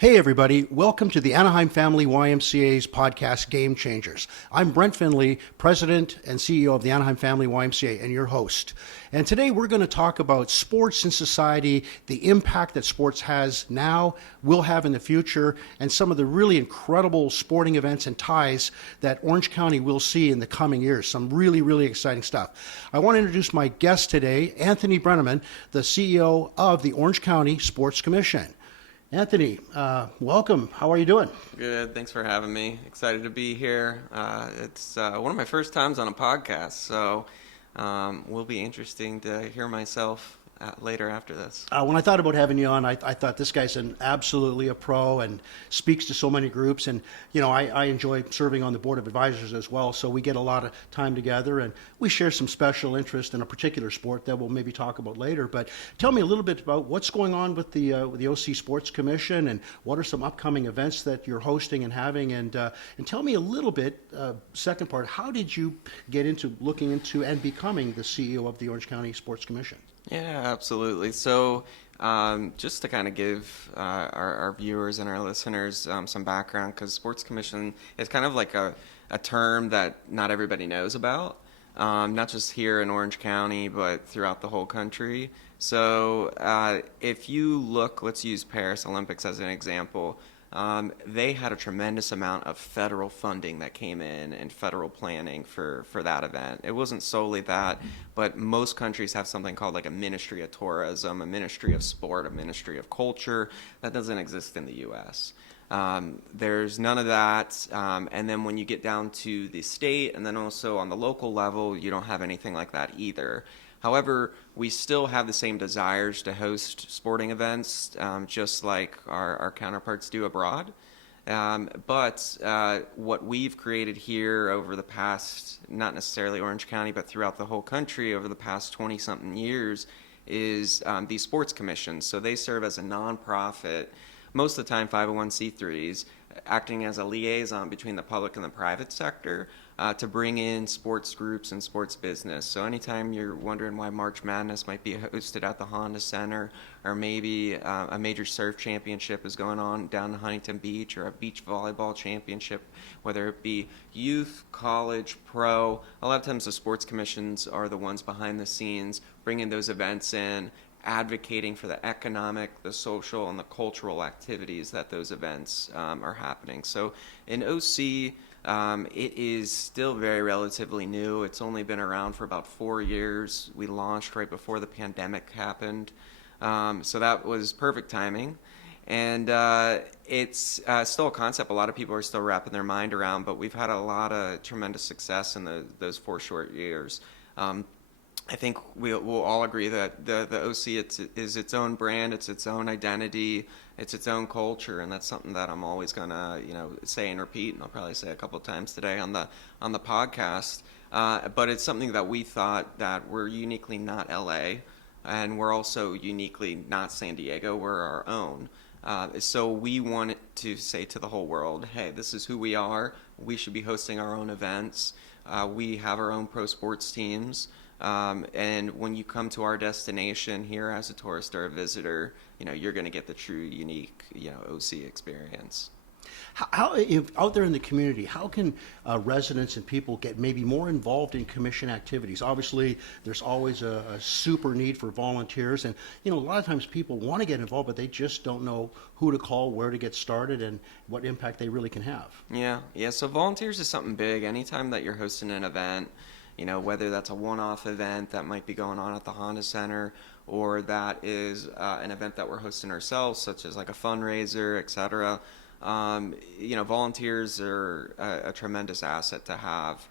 Hey everybody, welcome to the Anaheim Family YMCA's podcast Game Changers. I'm Brent Finley, President and CEO of the Anaheim Family YMCA and your host. And today we're going to talk about sports in society, the impact that sports has now, will have in the future, and some of the really incredible sporting events and ties that Orange County will see in the coming years. Some really exciting stuff. I want to introduce my guest today, Anthony Brenneman, the CEO of the Orange County Sports Commission. Anthony, welcome. How are you doing? Good. Thanks for having me. Excited to be here. It's one of my first times on a podcast, so will be interesting to hear myself later after this. When I thought about having you on, I thought this guy's absolutely a pro and speaks to so many groups. And, you know, I enjoy serving on the board of advisors as well. So we get a lot of time together and we share some special interest in a particular sport that we'll maybe talk about later. But tell me a little bit about what's going on with the OC Sports Commission and what are some upcoming events that you're hosting and having. And tell me a little bit, second part, how did you get into looking into and becoming the CEO of the Orange County Sports Commission? Yeah, absolutely. So just to kind of give our viewers and our listeners some background, because Sports Commission is kind of like a term that not everybody knows about, not just here in Orange County, but throughout the whole country. So if you look, let's use Paris Olympics as an example. They had a tremendous amount of federal funding that came in and federal planning for that event. It wasn't solely that, but most countries have something called like a Ministry of Tourism, a Ministry of Sport, a Ministry of Culture. That doesn't exist in the U.S. There's none of that. And then when you get down to the state and then also on the local level, you don't have anything like that either. However, we still have the same desires to host sporting events, just like our counterparts do abroad. But what we've created here over the past, not necessarily Orange County, but throughout the whole country over the past 20-something years, is these sports commissions. So they serve as a nonprofit, most of the time 501c3s, acting as a liaison between the public and the private sector to bring in sports groups and sports business. So anytime you're wondering why March Madness might be hosted at the Honda Center, or maybe a major surf championship is going on down in Huntington Beach, or a beach volleyball championship, whether it be youth, college, pro, a lot of times the sports commissions are the ones behind the scenes bringing those events in, advocating for the economic, the social, and the cultural activities that those events are happening. So in OC, it is still very relatively new. It's only been around for about 4 years. We launched right before the pandemic happened. So that was perfect timing. And it's still a concept a lot of people are still wrapping their mind around, but we've had a lot of tremendous success in those 4 short years. I think we'll all agree that the OC is its own brand, it's its own identity, it's its own culture, and that's something that I'm always gonna say and repeat, and I'll probably say a couple of times today on the podcast. But it's something that we thought that we're uniquely not LA, and we're also uniquely not San Diego. We're our own. So we wanted to say to the whole world, hey, this is who we are. We should be hosting our own events. We have our own pro sports teams. And when you come to our destination here as a tourist or a visitor, you're going to get the true, unique, OC experience. How out there in the community, how can residents and people get maybe more involved in commission activities? Obviously, there's always a super need for volunteers, and a lot of times people want to get involved, but they just don't know who to call, where to get started, and what impact they really can have. Yeah. So volunteers is something big. Anytime that you're hosting an event, whether that's a one-off event that might be going on at the Honda Center, or that is an event that we're hosting ourselves, such as like a fundraiser, etc. Volunteers are a tremendous asset to have.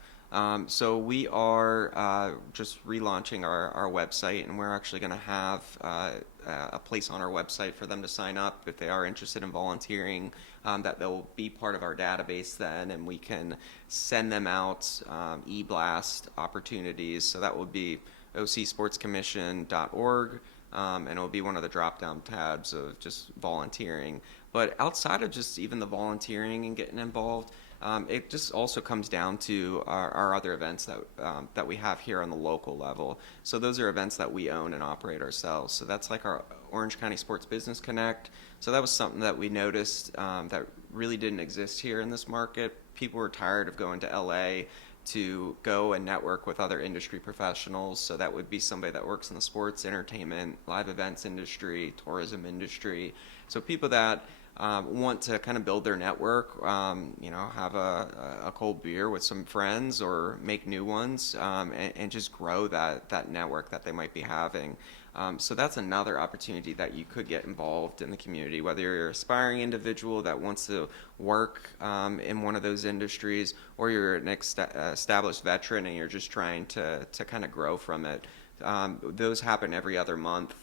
So we are just relaunching our website, and we're actually going to have a place on our website for them to sign up if they are interested in volunteering, that they'll be part of our database then, and we can send them out e-blast opportunities. So that would be ocsportscommission.org, and it'll be one of the drop-down tabs of just volunteering. But outside of just even the volunteering and getting involved, It just also comes down to our other events that we have here on the local level. So those are events that we own and operate ourselves. So that's like our Orange County Sports Business Connect. So that was something that we noticed that really didn't exist here in this market. People were tired of going to LA to go and network with other industry professionals. So that would be somebody that works in the sports, entertainment, live events industry, tourism industry. So people that want to kind of build their network, have a cold beer with some friends or make new ones, and just grow that network that they might be having. So that's another opportunity that you could get involved in the community, whether you're an aspiring individual that wants to work in one of those industries, or you're an established veteran and you're just trying to kind of grow from it. Those happen every other month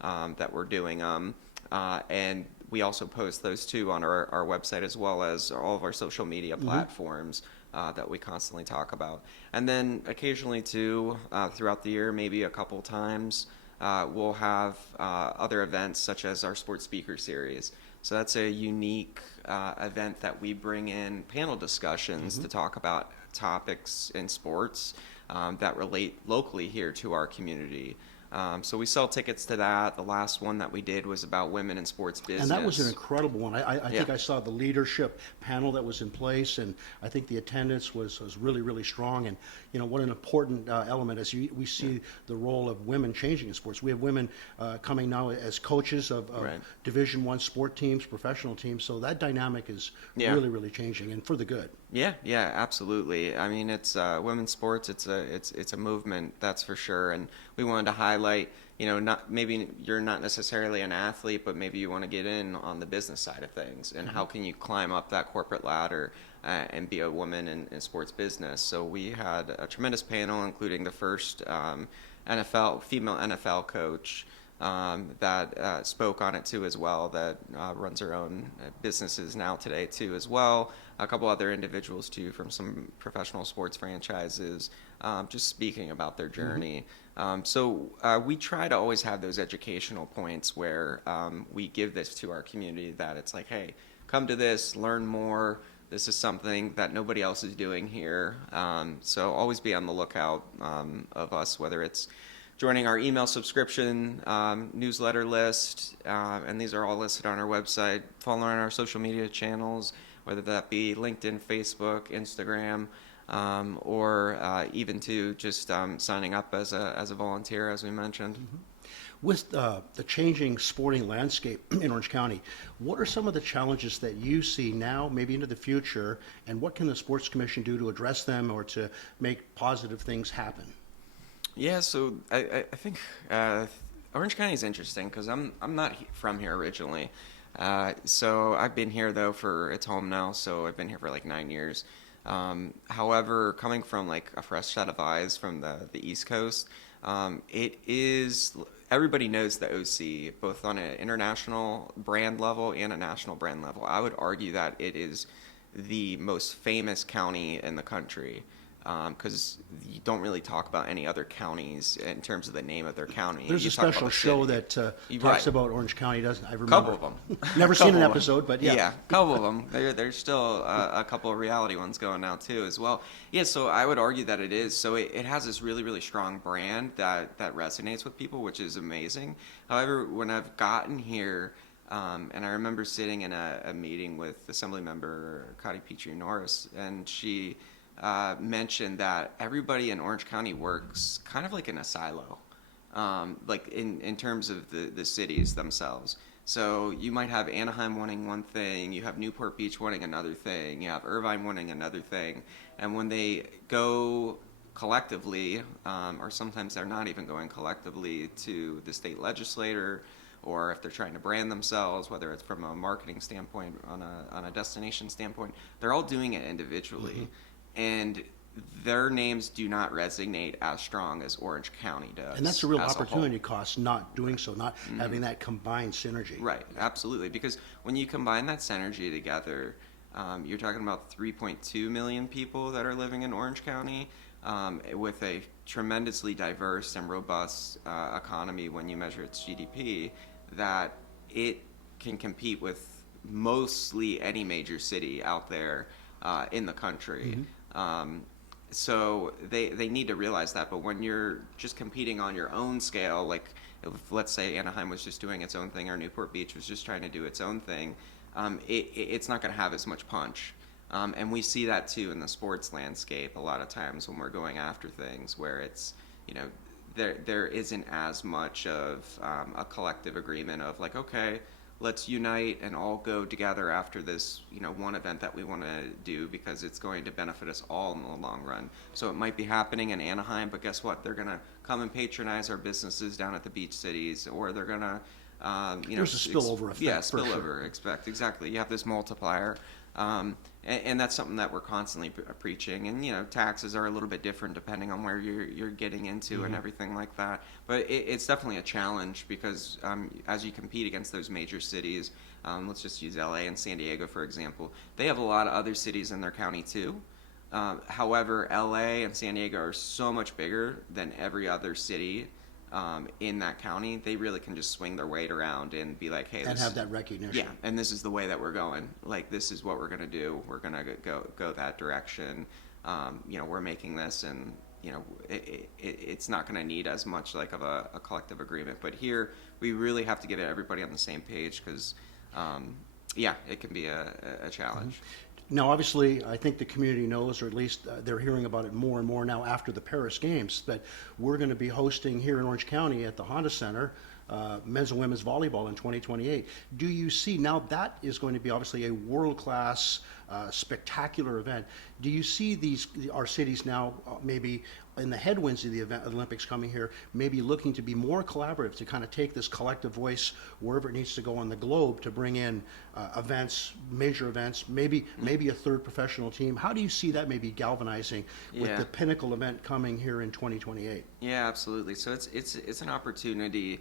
that we're doing them. And we also post those too on our website, as well as all of our social media platforms that we constantly talk about. And then occasionally too, throughout the year, maybe a couple times, we'll have other events such as our sports speaker series. So that's a unique event that we bring in panel discussions to talk about topics in sports that relate locally here to our community. So we sell tickets to that. The last one that we did was about women in sports business. And that was an incredible one. I think I saw the leadership panel that was in place, and I think the attendance was really, really strong. And, what an important element as we see the role of women changing in sports. We have women coming now as coaches of Division I sport teams, professional teams. So that dynamic is really, really changing, and for the good. Yeah, absolutely. I mean, it's women's sports. It's a movement, that's for sure. And we wanted to highlight, not maybe you're not necessarily an athlete, but maybe you want to get in on the business side of things, and how can you climb up that corporate ladder and be a woman in sports business. So we had a tremendous panel, including the first female NFL coach that spoke on it too as well, that runs her own businesses now today too as well. A couple other individuals too from some professional sports franchises, just speaking about their journey. So we try to always have those educational points where we give this to our community, that it's like, hey, come to this, learn more. This is something that nobody else is doing here. So always be on the lookout of us, whether it's joining our email subscription newsletter list, and these are all listed on our website, following our social media channels, whether that be LinkedIn, Facebook, Instagram, or even to just signing up as a volunteer, as we mentioned. With the changing sporting landscape in Orange County, what are some of the challenges that you see now, maybe into the future, and what can the Sports Commission do to address them or to make positive things happen? Yeah, so I think Orange County is interesting because I'm not from here originally. So I've been here though it's home now, so I've been here for like 9 years. However, coming from like a fresh set of eyes from the East Coast, everybody knows the OC, both on an international brand level and a national brand level. I would argue that it is the most famous county in the country, because you don't really talk about any other counties in terms of the name of their county. There's a special show that talks about Orange County, doesn't it? I remember. Couple of them. Never seen an episode, but yeah. Yeah, a couple of them. There's still a couple of reality ones going now too as well. Yeah, so I would argue that it is. So it has this really, really strong brand that resonates with people, which is amazing. However, when I've gotten here, and I remember sitting in a meeting with Assemblymember Cotty Petrie-Norris, and she mentioned that everybody in Orange County works kind of like in a silo, like in terms of the cities themselves. So you might have Anaheim wanting one thing, you have Newport Beach wanting another thing, you have Irvine wanting another thing, and when they go collectively, or sometimes they're not even going collectively to the state legislator, or if they're trying to brand themselves, whether it's from a marketing standpoint, on a destination standpoint, they're all doing it individually. And their names do not resonate as strong as Orange County does. And that's a real opportunity cost, not doing so, not having that combined synergy. Right, absolutely. Because when you combine that synergy together, you're talking about 3.2 million people that are living in Orange County, with a tremendously diverse and robust economy when you measure its GDP, that it can compete with mostly any major city out there. in the country. So they need to realize that. But when you're just competing on your own scale, like if, let's say Anaheim was just doing its own thing or Newport Beach was just trying to do its own thing, it's not going to have as much punch. And we see that too in the sports landscape a lot of times when we're going after things where it's, you know, there isn't as much of a collective agreement of like, okay, let's unite and all go together after this, you know, one event that we want to do because it's going to benefit us all in the long run. So it might be happening in Anaheim, but guess what? They're going to come and patronize our businesses down at the beach cities, or they're going to, you know, There's a spillover effect. Yeah, for spillover. sure. Exactly. You have this multiplier. And that's something that we're constantly preaching. And, you know, taxes are a little bit different depending on where you're getting into and everything like that. But it's definitely a challenge because as you compete against those major cities, let's just use LA and San Diego, for example, they have a lot of other cities in their county too. However, LA and San Diego are so much bigger than every other city in that county. They really can just swing their weight around and be like, hey, And have that recognition. yeah, and this is the way that we're going. Like, this is what we're going to do. We're going to go that direction. You know, we're making this, and, you know, it's not going to need as much like of a collective agreement. But here, we really have to get everybody on the same page because, yeah, it can be a challenge. Now, obviously, I think the community knows, or at least they're hearing about it more and more now after the Paris Games, that we're going to be hosting here in Orange County at the Honda Center men's and women's volleyball in 2028. Do you see, now that is going to be obviously a world-class, spectacular event. Do you see our cities now maybe in the headwinds of the Olympics coming here, maybe looking to be more collaborative, to kind of take this collective voice wherever it needs to go on the globe to bring in events, major events, maybe a third professional team? How do you see that maybe galvanizing with the pinnacle event coming here in 2028? Yeah, absolutely. So it's an opportunity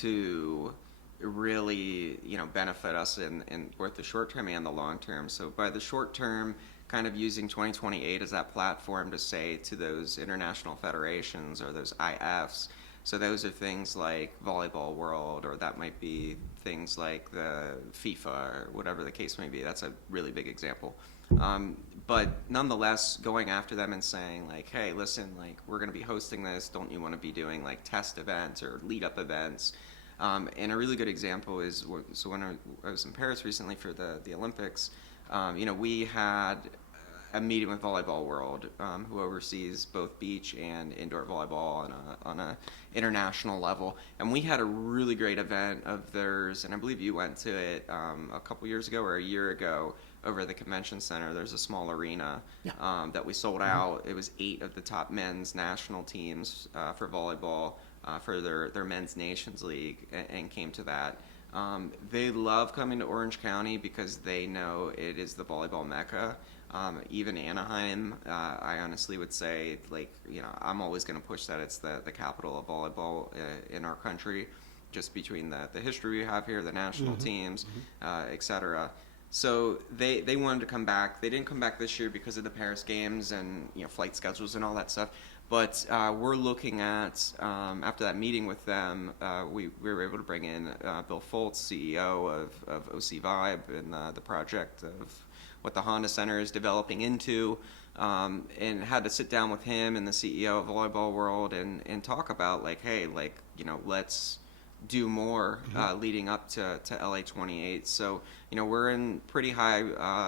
to really, you know, benefit us in both the short term and the long term. So by the short term, kind of using 2028 as that platform to say to those international federations or those IFs, so those are things like Volleyball World, or that might be things like the FIFA or whatever the case may be. That's a really big example. But nonetheless, going after them and saying like, hey, listen, like, we're going to be hosting this. Don't you want to be doing like test events or lead up events? And a really good example is, so when I was in Paris recently for the Olympics, you know, we had a meeting with Volleyball World, who oversees both beach and indoor volleyball on a international level. And we had a really great event of theirs, and I believe you went to it a couple years ago or a year ago over at the convention center. There's a small arena that we sold out. It was 8 of the top men's national teams for volleyball for their men's nations league, and came to that. They love coming to Orange County because they know it is the volleyball mecca. Even Anaheim, I honestly would say, like, you know, I'm always going to push that it's the capital of volleyball in our country, just between the history we have here, the national teams, et cetera. So they wanted to come back. They didn't come back this year because of the Paris Games and, you know, flight schedules and all that stuff. But we're looking at, after that meeting with them, we were able to bring in Bill Foltz, CEO of OC Vibe, and the project of what the Honda Center is developing into, and had to sit down with him and the CEO of Volleyball World and talk about, like, hey, like, you know, let's do more leading up to LA 28. So, you know, we're in pretty high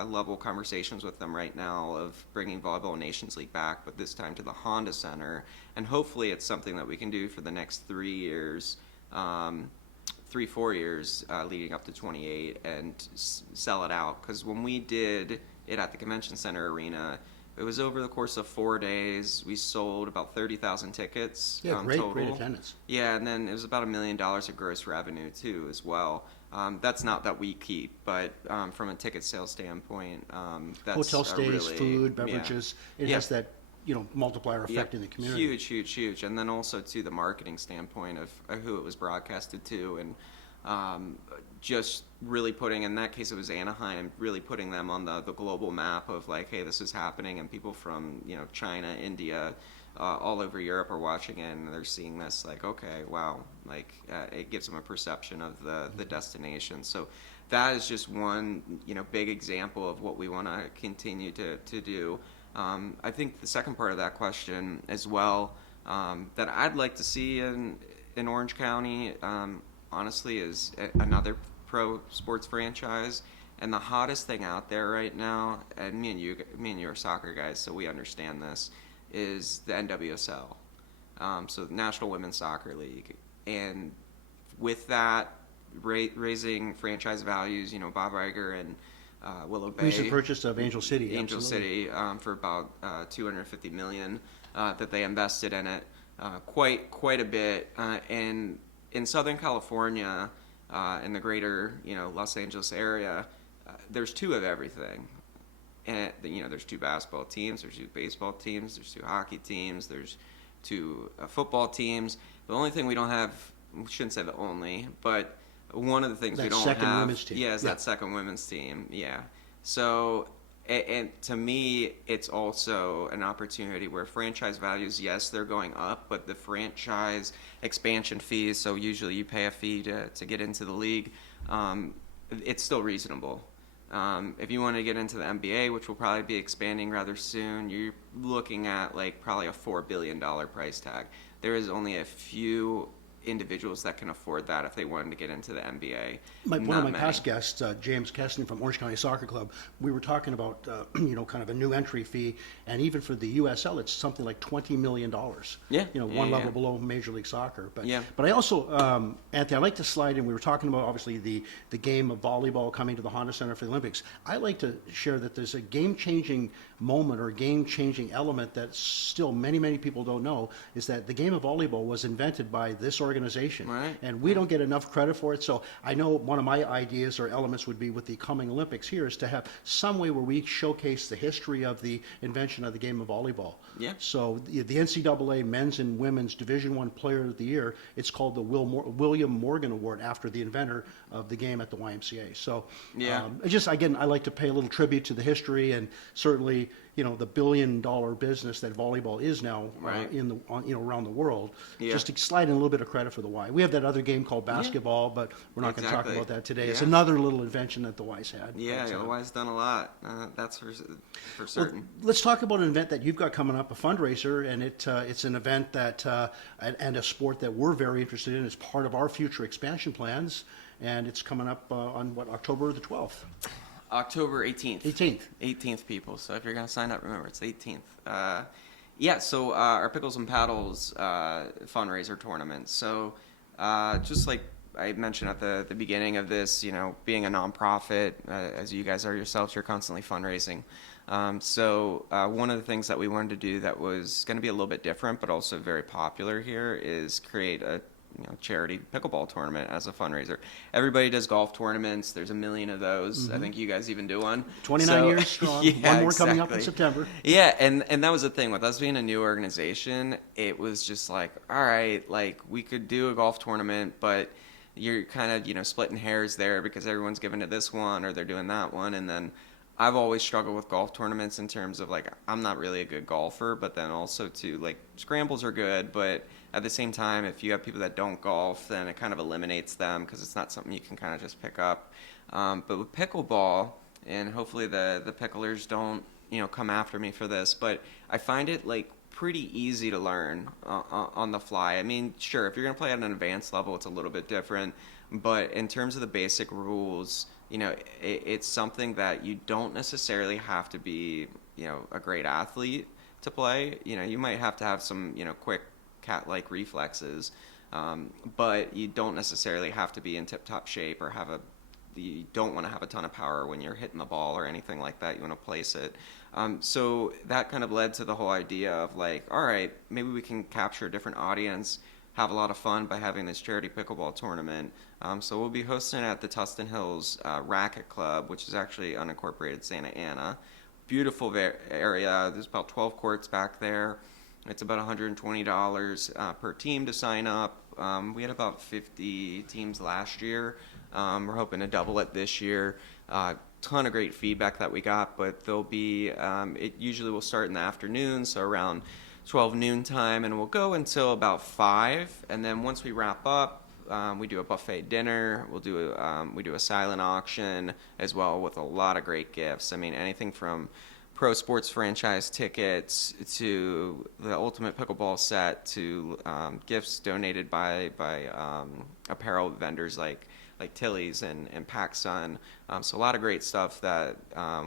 level conversations with them right now of bringing Volleyball Nations League back, but this time to the Honda Center. And hopefully it's something that we can do for the next 3 years, 4 years leading up to 28, and sell it out. Because when we did it at the Convention Center Arena, it was over the course of 4 days. We sold about 30,000 tickets total. Great attendance. Yeah, and then it was about $1 million of gross revenue too, as well. That's not that we keep, but from a ticket sales standpoint, that's Hotel stays, really, food, beverages. It has that, you know, multiplier effect in the community. Huge. And then also to the marketing standpoint of who it was broadcasted to, and just really putting, in that case it was Anaheim, really putting them on the global map of like, hey, this is happening, and people from, you know, China, India, all over Europe are watching it, and they're seeing this like, okay, wow, like it gives them a perception of the destination. So that is just one, big example of what we want to continue to do. I think the second part of that question as well, that I'd like to see in Orange County, honestly, is another pro sports franchise. And the hottest thing out there right now, and me and you are soccer guys, so we understand this, is the NWSL, so the National Women's Soccer League. And with that, raising franchise values, Bob Iger and Willow Bay. Recent purchase of Angel City. Angel absolutely. City for about $250 million that they invested in it, quite a bit. And in Southern California, in the greater Los Angeles area, there's two of everything. And there's two basketball teams, there's two baseball teams, there's two hockey teams, there's two football teams. The only thing we don't have, we shouldn't say the only, but one of the things we don't have, second women's team. Is that second women's team. Yeah. So, and to me, it's also an opportunity where franchise values, yes, they're going up, but the franchise expansion fees, so usually you pay a fee to get into the league, it's still reasonable. If you want to get into the NBA, which will probably be expanding rather soon, you're looking at probably a $4 billion price tag. There is only a few individuals that can afford that if they wanted to get into the NBA. One of my past guests, James Kessler from Orange County Soccer Club, we were talking about kind of a new entry fee, and even for the USL, it's something like $20 million. Yeah. One level below Major League Soccer. But yeah. But I also, Anthony, I like to slide in. We were talking about obviously the game of volleyball coming to the Honda Center for the Olympics. I like to share that there's a game-changing moment or game-changing element that still many people don't know, is that the game of volleyball was invented by this organization, right. And we don't get enough credit for it. So I know one of my ideas or elements would be with the coming Olympics here is to have some way where we showcase the history of the invention of the game of volleyball. Yeah. So the NCAA Men's and Women's Division I Player of the Year, it's called the William Morgan Award after the inventor of the game at the YMCA. So yeah. Again, I like to pay a little tribute to the history, and certainly the billion-dollar business that volleyball is now, right. Around the world. Yeah. Just to slide in a little bit of credit for the Y. We have that other game called basketball, but we're not going to talk about that today. Yeah. It's another little invention that the Y's had. Yeah, the Y's done a lot. That's for certain. Well, let's talk about an event that you've got coming up, a fundraiser, and it's an event that and a sport that we're very interested in. It's part of our future expansion plans, and it's coming up on October the 12th. October 18th. 18th, people. So if you're going to sign up, remember, it's 18th. So our Pickles and Paddles fundraiser tournament. So just like I mentioned at the beginning of this, being a nonprofit, as you guys are yourselves, you're constantly fundraising. So one of the things that we wanted to do that was going to be a little bit different, but also very popular here, is create a charity pickleball tournament as a fundraiser. Everybody does golf tournaments. There's a million of those. Mm-hmm. I think you guys even do one. 29 years strong. Yeah, one more coming up in September. Yeah, and that was the thing with us being a new organization. It was just like, all right, we could do a golf tournament, but you're kind of splitting hairs there because everyone's giving to this one or they're doing that one. And then I've always struggled with golf tournaments in terms of I'm not really a good golfer, but then also too scrambles are good, but at the same time, if you have people that don't golf, then it kind of eliminates them because it's not something you can kind of just pick up. But with pickleball, and hopefully the picklers don't come after me for this, but I find it pretty easy to learn on the fly. I mean, sure, if you're going to play at an advanced level, it's a little bit different, but in terms of the basic rules, it's something that you don't necessarily have to be a great athlete to play. You might have to have some quick cat-like reflexes, but you don't necessarily have to be in tip-top shape or you don't want to have a ton of power when you're hitting the ball or anything like that. You want to place it. So that kind of led to the whole idea of all right, maybe we can capture a different audience, have a lot of fun by having this charity pickleball tournament. So we'll be hosting it at the Tustin Hills Racket Club, which is actually unincorporated Santa Ana. Beautiful area. There's about 12 courts back there. It's about $120 per team to sign up. We had about 50 teams last year. We're hoping to double it this year. Ton of great feedback that we got, but there'll be, it usually will start in the afternoon, so around 12 noon time, and we'll go until about 5. And then once we wrap up, we do a buffet dinner. We do a silent auction as well with a lot of great gifts. I mean, anything from pro sports franchise tickets to the ultimate pickleball set to gifts donated by apparel vendors like Tilly's and PacSun. So a lot of great stuff that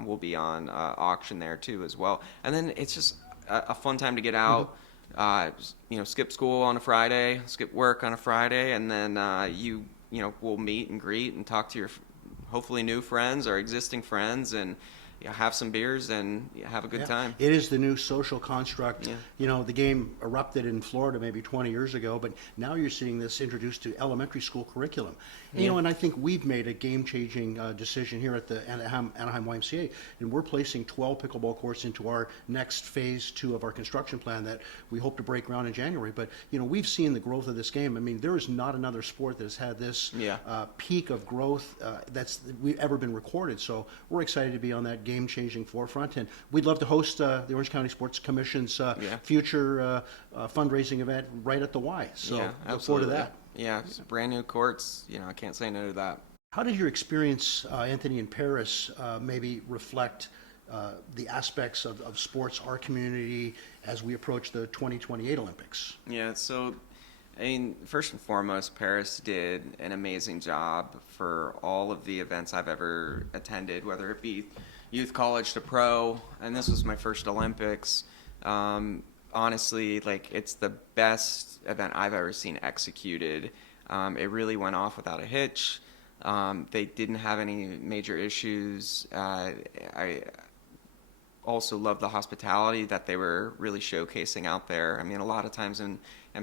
will be on auction there too as well. And then it's just a fun time to get out. Skip school on a Friday, skip work on a Friday, and then we'll meet and greet and talk to your hopefully new friends or existing friends, and have some beers and have a good time. It is the new social construct. Yeah. The game erupted in Florida maybe 20 years ago, but now you're seeing this introduced to elementary school curriculum. And I think we've made a game-changing decision here at the Anaheim YMCA, and we're placing 12 pickleball courts into our next phase 2 of our construction plan that we hope to break ground in January. But we've seen the growth of this game. I mean, there is not another sport that has had this peak of growth that's we've ever been recorded. So we're excited to be on that game-changing forefront, and we'd love to host the Orange County Sports Commission's future fundraising event right at the Y. So look forward to that. Yeah, brand new courts. I can't say no to that. How did your experience, Anthony, in Paris maybe reflect the aspects of sports, our community, as we approach the 2028 Olympics? Yeah, so first and foremost, Paris did an amazing job for all of the events I've ever attended, whether it be youth, college to pro, and this was my first Olympics. Honestly, it's the best event I've ever seen executed. It really went off without a hitch. They didn't have any major issues. I also love the hospitality that they were really showcasing out there. I mean, a lot of times in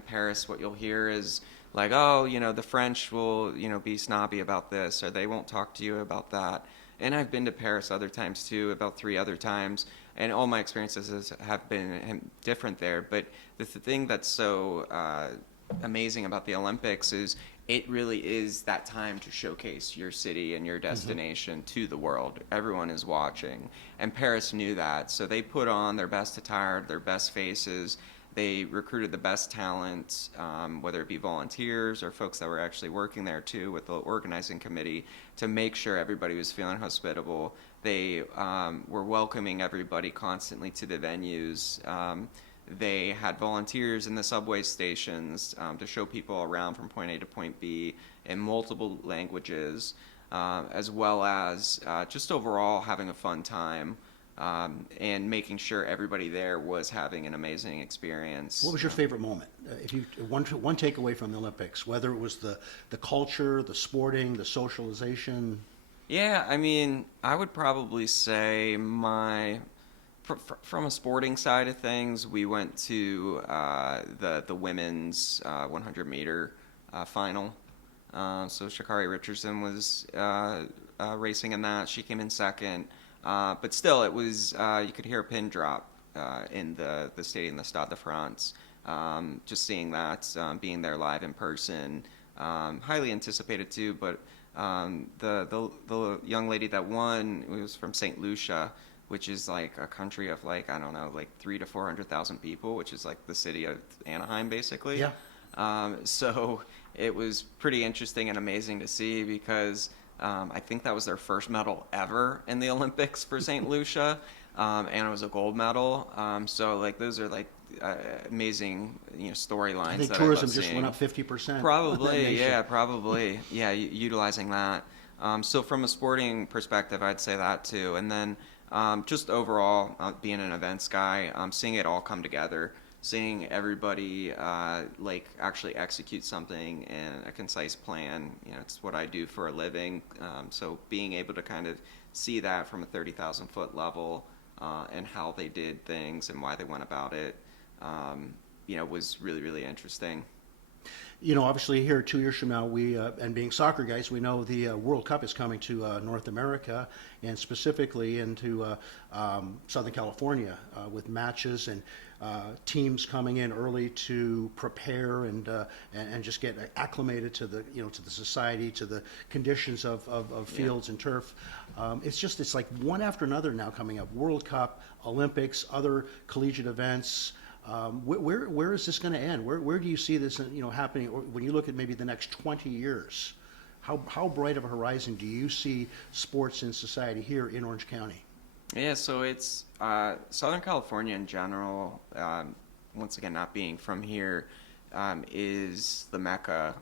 Paris, what you'll hear is like, oh, the French will, be snobby about this, or they won't talk to you about that. And I've been to Paris other times too, about 3 other times, and all my experiences have been different there. But the thing that's so amazing about the Olympics is it really is that time to showcase your city and your destination to the world. Everyone is watching, and Paris knew that, so they put on their best attire, their best faces. They recruited the best talent, whether it be volunteers or folks that were actually working there too with the organizing committee, to make sure everybody was feeling hospitable. They were welcoming everybody constantly to the venues. They had volunteers in the subway stations to show people around from point A to point B in multiple languages, as well as just overall having a fun time. And making sure everybody there was having an amazing experience. What was your favorite moment? If you one takeaway from the Olympics, whether it was the culture, the sporting, the socialization? Yeah, I would probably say from a sporting side of things, we went to the women's 100 meter final. So Sha'Carri Richardson was racing in that. She came in second. But still, it was you could hear a pin drop in the stadium, the Stade de France. Just seeing that, being there live in person, highly anticipated too. But the young lady that won was from St. Lucia, which is like a country of 300,000 to 400,000 people, which is like the city of Anaheim basically. Yeah. So it was pretty interesting and amazing to see because. I think that was their first medal ever in the Olympics for St. Lucia, and it was a gold medal. So those are amazing storylines. I think that tourism I just went up 50%. Probably, yeah, probably, yeah, utilizing that. So from a sporting perspective, I'd say that too, and then just overall, being an events guy, seeing it all come together. Seeing everybody actually execute something in a concise plan, it's what I do for a living. So being able to kind of see that from a 30,000 foot level and how they did things and why they went about it, was really, really interesting. Obviously here 2 years from now, we and being soccer guys, we know the World Cup is coming to North America and specifically into Southern California with matches and teams coming in early to prepare and just get acclimated to the to the society, to the conditions of fields and turf. It's like one after another now coming up. World Cup, Olympics, other collegiate events. Where is this going to end? Where do you see this happening? Or when you look at maybe the next 20 years, how bright of a horizon do you see sports in society here in Orange County? Yeah, so it's Southern California in general, once again, not being from here, is the mecca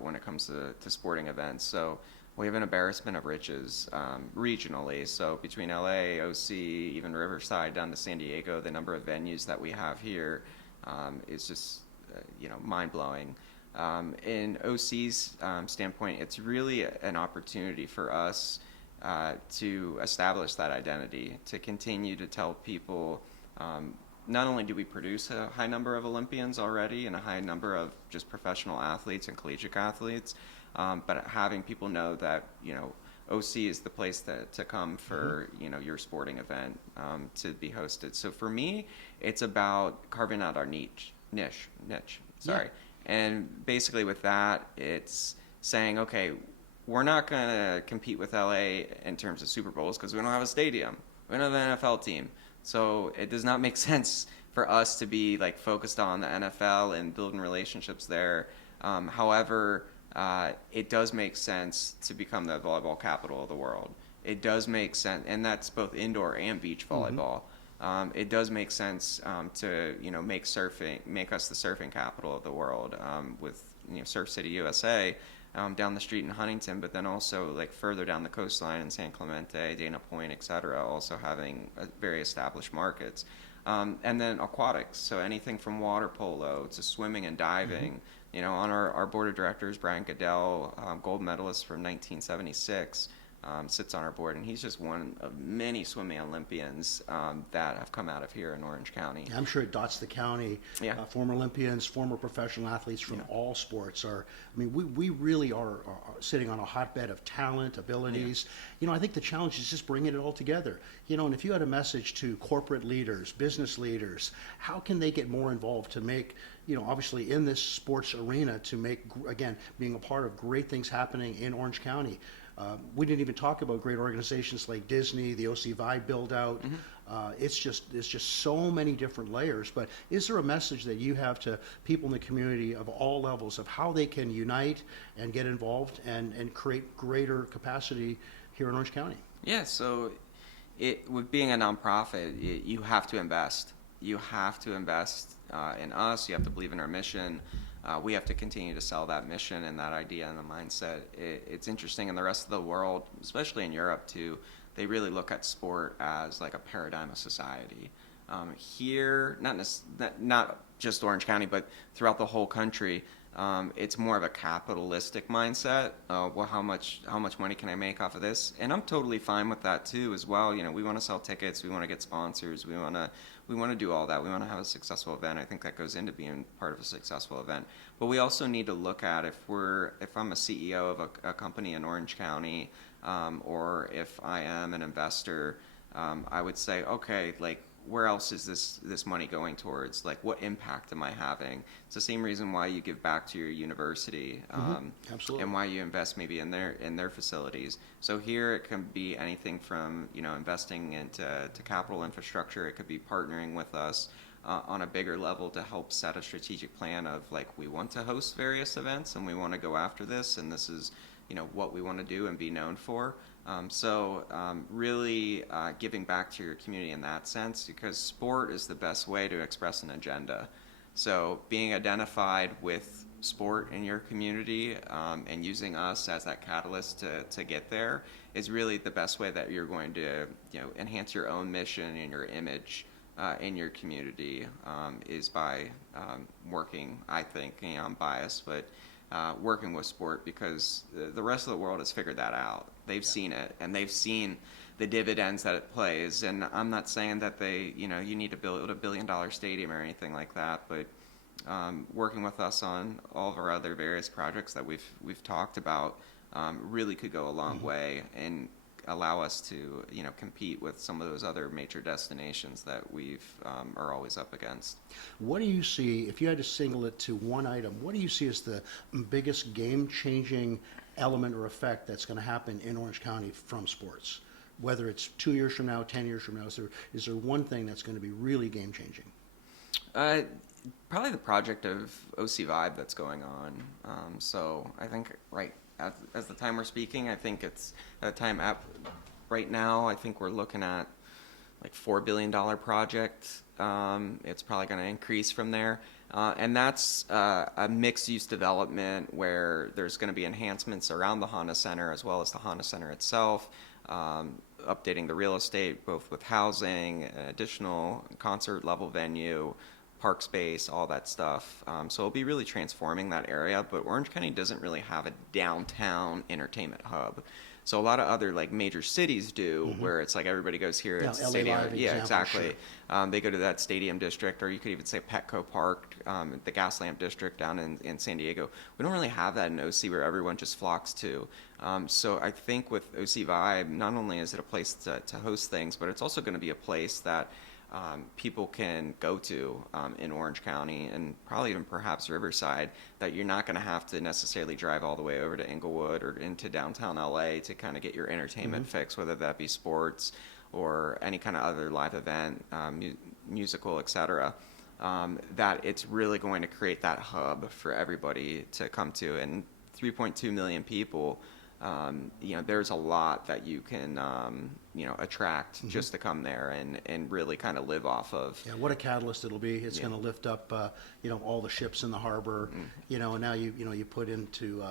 when it comes to sporting events. So we have an embarrassment of riches regionally. So between LA, OC, even Riverside down to San Diego, the number of venues that we have here is just mind blowing. In OC's standpoint, it's really an opportunity for us to establish that identity, to continue to tell people not only do we produce a high number of Olympians already and a high number of just professional athletes and collegiate athletes, but having people know that OC is the place to come for your sporting event to be hosted. So for me, it's about carving out our niche. Sorry, and basically with that, it's saying, okay, we're not going to compete with LA in terms of Super Bowls because we don't have a stadium. We don't have an NFL team. So it does not make sense for us to be focused on the NFL and building relationships there. However, it does make sense to become the volleyball capital of the world. It does make sense, and that's both indoor and beach volleyball. It does make sense to make us the surfing capital of the world with Surf City USA. Down the street in Huntington, but then also further down the coastline in San Clemente, Dana Point, etc., also having very established markets. And then aquatics, so anything from water polo to swimming and diving. On our board of directors, Brian Goodell, gold medalist from 1976, sits on our board, and he's just one of many swimming Olympians that have come out of here in Orange County. I'm sure it dots the county. Yeah. Former Olympians, former professional athletes from all sports we really are sitting on a hotbed of talent, abilities. I think the challenge is just bringing it all together. And if you had a message to corporate leaders, business leaders, how can they get more involved to make, obviously in this sports arena, to make, again, being a part of great things happening in Orange County? We didn't even talk about great organizations like Disney, the OC Vibe build out. It's just so many different layers. But is there a message that you have to people in the community of all levels of how they can unite and get involved and create greater capacity here in Orange County? Yeah, so with being a nonprofit, you have to invest. You have to invest in us. You have to believe in our mission. We have to continue to sell that mission and that idea and the mindset. It's interesting in the rest of the world, especially in Europe too, they really look at sport as a paradigm of society. Here, not just Orange County, but throughout the whole country, it's more of a capitalistic mindset. Well, how much money can I make off of this? And I'm totally fine with that too, as well. We want to sell tickets, we want to get sponsors, we want to do all that. We want to have a successful event. I think that goes into being part of a successful event. But we also need to look at if I'm a CEO of a company in Orange County, or if I am an investor, I would say, okay, where else is this money going towards? What impact am I having? It's the same reason why you give back to your university, Absolutely. and why you invest maybe in their facilities. So here it can be anything from investing into capital infrastructure. It could be partnering with us on a bigger level to help set a strategic plan of we want to host various events and we want to go after this, and this is what we want to do and be known for. Really giving back to your community in that sense, because sport is the best way to express an agenda. So being identified with sport in your community and using us as that catalyst to get there is really the best way that you're going to enhance your own mission and your image in your community, is by working, I think, I'm biased, but working with sport, because the rest of the world has figured that out. They've seen it, and they've seen the dividends that it plays. And I'm not saying that you need to build a $1 billion stadium or anything like that, but working with us on all of our other various projects that we've talked about really could go a long way and allow us to compete with some of those other major destinations that are always up against. What do you see, if you had to single it to one item, what do you see as the biggest game-changing element or effect that's going to happen in Orange County from sports? Whether it's 2 years from now, 10 years from now, is there one thing that's going to be really game-changing? Probably the project of OC Vibe that's going on. So I think as the time we're speaking, I think it's at the time right now. I think we're looking at like $4 billion project. It's probably going to increase from there. And that's a mixed-use development where there's going to be enhancements around the Honda Center as well as the Honda Center itself, updating the real estate both with housing, additional concert-level venue, park space, all that stuff. So it'll be really transforming that area, but Orange County doesn't really have a downtown entertainment hub. So a lot of other like major cities do, where it's like everybody goes here. Yeah, It's LA stadium. Live Yeah, example, exactly. sure. They go to that stadium district, or you could even say Petco Park, the Gaslamp district down in San Diego. We don't really have that in OC where everyone just flocks to. So I think with OC Vibe, not only is it a place to host things, but it's also going to be a place that people can go to in Orange County and probably even perhaps Riverside, that you're not going to have to necessarily drive all the way over to Inglewood or into downtown LA to kind of get your entertainment fix, whether that be sports or any kind of other live event, musical, etc. That it's really going to create that hub for everybody to come to. And 3.2 million people, there's a lot that you can, attract just to come there and really kind of live off of. Yeah, what a catalyst it'll be. It's going to lift up, all the ships in the harbor, and now you put into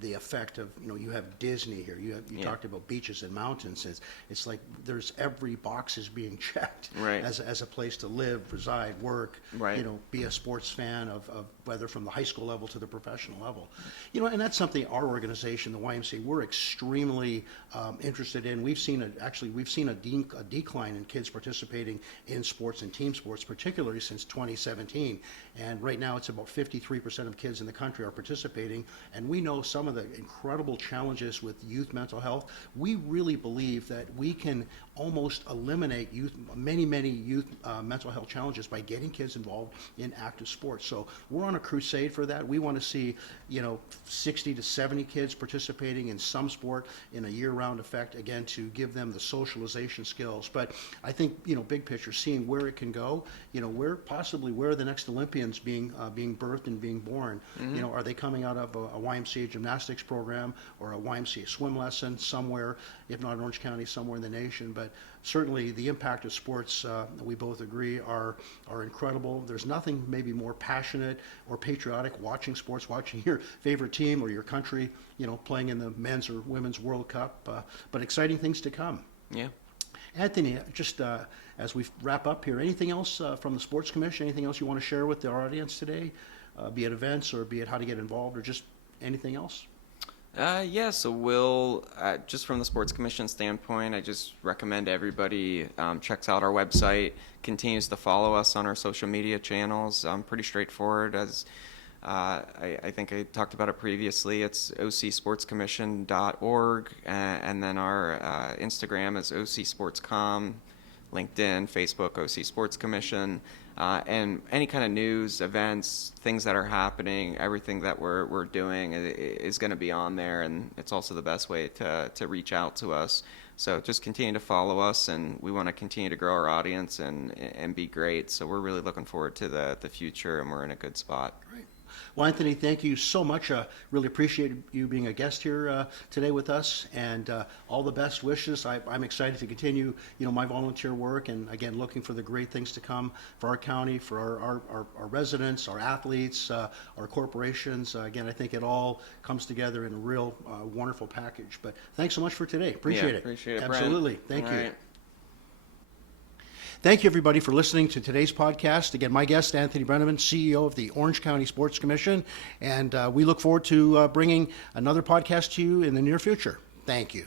the effect of, you have Disney here. You talked about beaches and mountains. It's like there's every box is being checked Right. as a place to live, reside, work, Right. Be a sports fan of whether from the high school level to the professional level. And that's something our organization, the YMCA, we're extremely interested in. We've seen a decline in kids participating in sports and team sports, particularly since 2017. And right now it's about 53% of kids in the country are participating. And we know some of the incredible challenges with youth mental health. We really believe that we can almost eliminate many youth mental health challenges by getting kids involved in active sports. So we're on a crusade for that. We want to see, 60 to 70 kids participating in some sport in a year-round effect, again, to give them the socialization skills. But I think, big picture, seeing where it can go, where are the next Olympians being birthed and being born? Are they coming out of a YMCA gymnastics program or a YMCA swim lesson somewhere, if not in Orange County, somewhere in the nation? But certainly the impact of sports, we both agree, are incredible. There's nothing maybe more passionate or patriotic watching sports, watching your favorite team or your country, playing in the men's or women's World Cup, but exciting things to come. Yeah. Anthony, just as we wrap up here, anything else from the Sports Commission, anything else you want to share with our audience today, be it events or be it how to get involved or just anything else? So we'll, just from the Sports Commission standpoint, I just recommend everybody checks out our website, continues to follow us on our social media channels. Pretty straightforward, as I think I talked about it previously. It's ocsportscommission.org, and then our Instagram is ocsportscom, LinkedIn, Facebook, OC Sports Commission. And any kind of news, events, things that are happening, everything that we're doing is going to be on there, and it's also the best way to reach out to us. So just continue to follow us, and we want to continue to grow our audience and be great. So we're really looking forward to the future, and we're in a good spot. Great. Well, Anthony, thank you so much. Really appreciate you being a guest here today with us, and all the best wishes. I'm excited to continue, my volunteer work, and again, looking for the great things to come for our county, for our residents, our athletes, our corporations. Again, I think it all comes together in a real wonderful package. But thanks so much for today. Appreciate it. Appreciate it, Absolutely. Brent. Thank you. Right. Thank you, everybody, for listening to today's podcast. Again, my guest, Anthony Brenneman, CEO of the Orange County Sports Commission, and we look forward to bringing another podcast to you in the near future. Thank you.